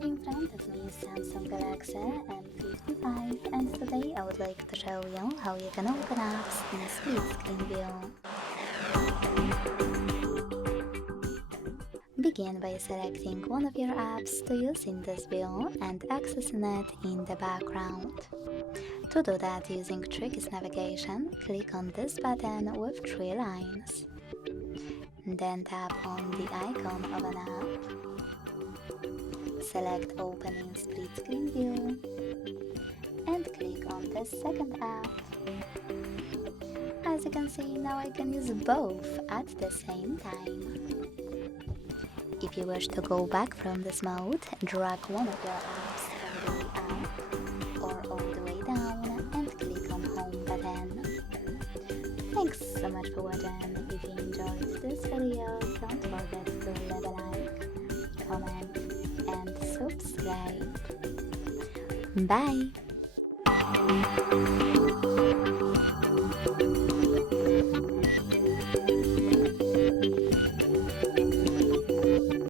In front of me is Samsung Galaxy M55, and today I would like to show you how you can open apps in split screen view. Begin by selecting one of your apps to use in this view and accessing it in the background. To do that using Tricky's navigation, click on this button with 3 lines. Then tap on the icon of an app. Select Open in Split Screen View and click on the second app. As you can see, now I can use both at the same time. If you wish to go back from this mode, drag one of your apps all the way up or all the way down and click on Home button. Thanks so much for watching. If you enjoyed this video, don't forget to leave a like, comment and subscribe. Bye!